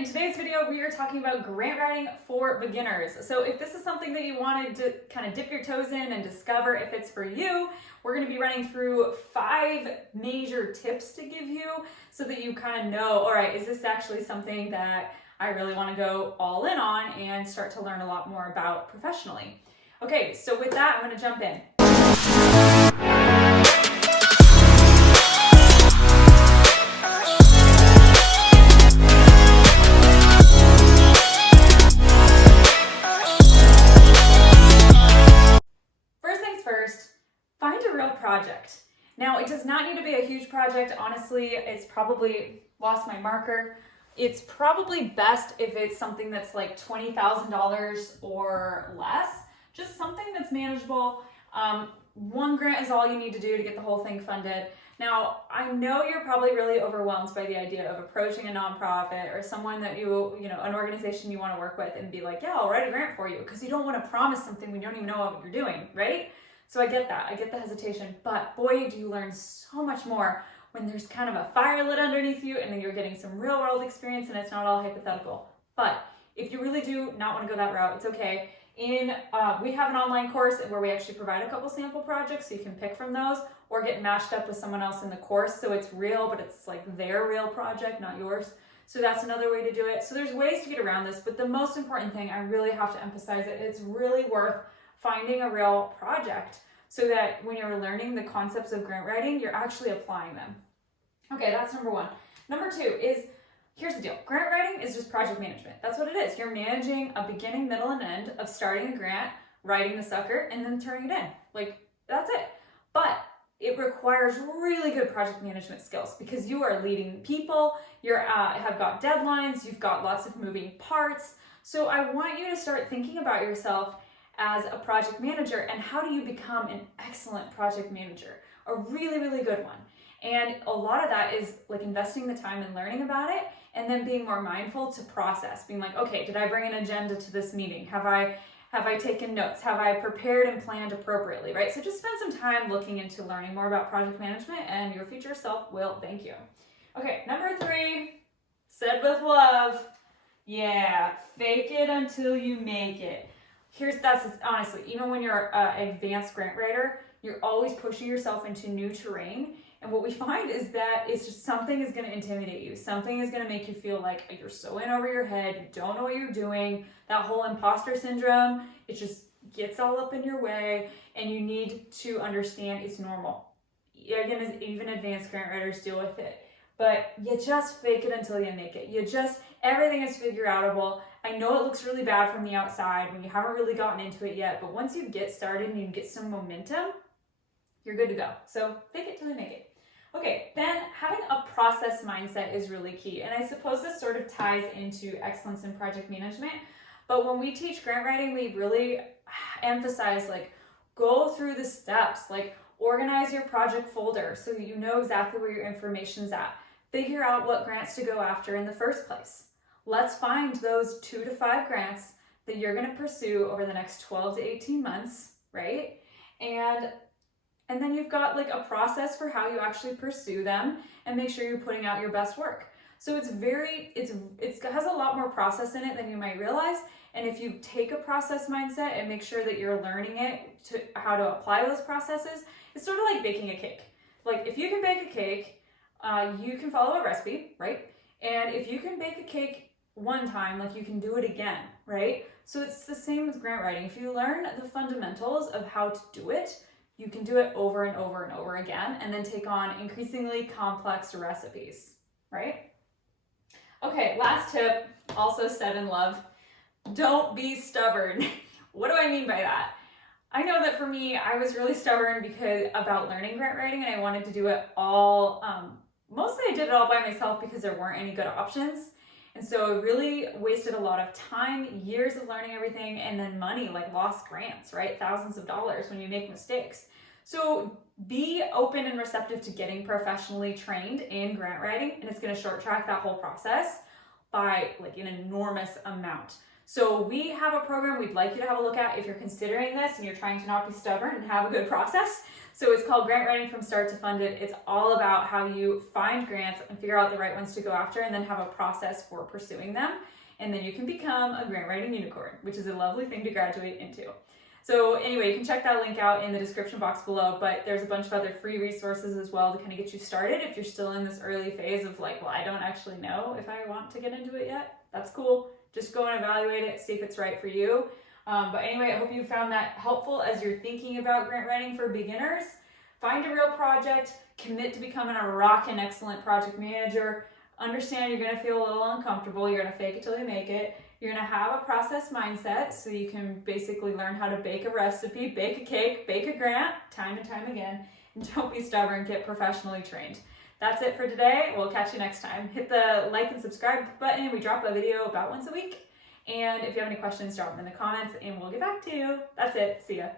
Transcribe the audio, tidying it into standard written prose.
In today's video, we are talking about grant writing for beginners. So if this is something that you wanted to kind of dip your toes in and discover if it's for you, we're going to be running through 5 major tips to give you so that you kind of know, all right, is this actually something that I really want to go all in on and start to learn a lot more about professionally. Okay, so with that, I'm going to jump in. Find a real project. Now, it does not need to be a huge project. Honestly, it's probably lost my marker. It's probably best if it's something that's like $20,000 or less. Just something that's manageable. 1 grant is all you need to do to get the whole thing funded. Now, I know you're probably really overwhelmed by the idea of approaching a nonprofit or someone that an organization you want to work with and be like, yeah, I'll write a grant for you, because you don't want to promise something when you don't even know what you're doing, right? So I get that, I get the hesitation, but boy, do you learn so much more when there's kind of a fire lit underneath you and then you're getting some real world experience and it's not all hypothetical. But if you really do not want to go that route, it's okay. We have an online course where we actually provide a couple sample projects so you can pick from those or get matched up with someone else in the course. So it's real, but it's like their real project, not yours. So that's another way to do it. So there's ways to get around this, but the most important thing, I really have to emphasize it, it's really worth finding a real project so that when you're learning the concepts of grant writing, you're actually applying them. Okay, that's number 1. Number 2 is, here's the deal. Grant writing is just project management. That's what it is. You're managing a beginning, middle, and end of starting a grant, writing the sucker, and then turning it in. Like, that's it. But it requires really good project management skills because you are leading people, you have got deadlines, you've got lots of moving parts. So I want you to start thinking about yourself as a project manager and how do you become an excellent project manager, a really, really good one. And a lot of that is like investing the time and learning about it and then being more mindful to process, being like, okay, did I bring an agenda to this meeting? Have I taken notes? Have I prepared and planned appropriately, right? So just spend some time looking into learning more about project management and your future self will thank you. Okay, number 3, said with love. Yeah, fake it until you make it. That's honestly, even when you're an advanced grant writer, you're always pushing yourself into new terrain. And what we find is that it's just something is going to intimidate you. Something is going to make you feel like you're so in over your head. You don't know what you're doing. That whole imposter syndrome, it just gets all up in your way. And you need to understand it's normal. Again, even advanced grant writers deal with it. But you just fake it until you make it. Everything is figure outable. I know it looks really bad from the outside when you haven't really gotten into it yet, but once you get started and you get some momentum, you're good to go. So fake it till you make it. Okay, then having a process mindset is really key. And I suppose this sort of ties into excellence in project management. But when we teach grant writing, we really emphasize go through the steps, organize your project folder so that you know exactly where your information's at. Figure out what grants to go after in the first place. Let's find those 2 to 5 grants that you're going to pursue over the next 12 to 18 months, right? And then you've got a process for how you actually pursue them and make sure you're putting out your best work. So it has a lot more process in it than you might realize. And if you take a process mindset and make sure that you're learning how to apply those processes, it's sort of like baking a cake. If you can bake a cake, you can follow a recipe, right? And if you can bake a cake one time, you can do it again, right? So it's the same with grant writing. If you learn the fundamentals of how to do it, you can do it over and over and over again and then take on increasingly complex recipes, right? Okay, last tip, also said in love, don't be stubborn. What do I mean by that? I know that for me, I was really stubborn about learning grant writing and I wanted to do it all. Mostly I did it all by myself because there weren't any good options. And so it really wasted a lot of time, years of learning everything, and then money, lost grants, right? Thousands of dollars when you make mistakes. So be open and receptive to getting professionally trained in grant writing, and it's going to short track that whole process by an enormous amount. So we have a program we'd like you to have a look at if you're considering this and you're trying to not be stubborn and have a good process. So it's called Grant Writing from Start to Funded. It's all about how you find grants and figure out the right ones to go after and then have a process for pursuing them. And then you can become a grant writing unicorn, which is a lovely thing to graduate into. So anyway, you can check that link out in the description box below, but there's a bunch of other free resources as well to kind of get you started if you're still in this early phase of like, well, I don't actually know if I want to get into it yet. That's cool. Just go and evaluate it, see if it's right for you. But anyway, I hope you found that helpful as you're thinking about grant writing for beginners. Find a real project, commit to becoming a rockin' excellent project manager. Understand you're gonna feel a little uncomfortable. You're gonna fake it till you make it. You're gonna have a process mindset so you can basically learn how to bake a recipe, bake a cake, bake a grant, time and time again. And don't be stubborn, get professionally trained. That's it for today. We'll catch you next time. Hit the like and subscribe button. We drop a video about once a week. And if you have any questions, drop them in the comments and we'll get back to you. That's it. See ya.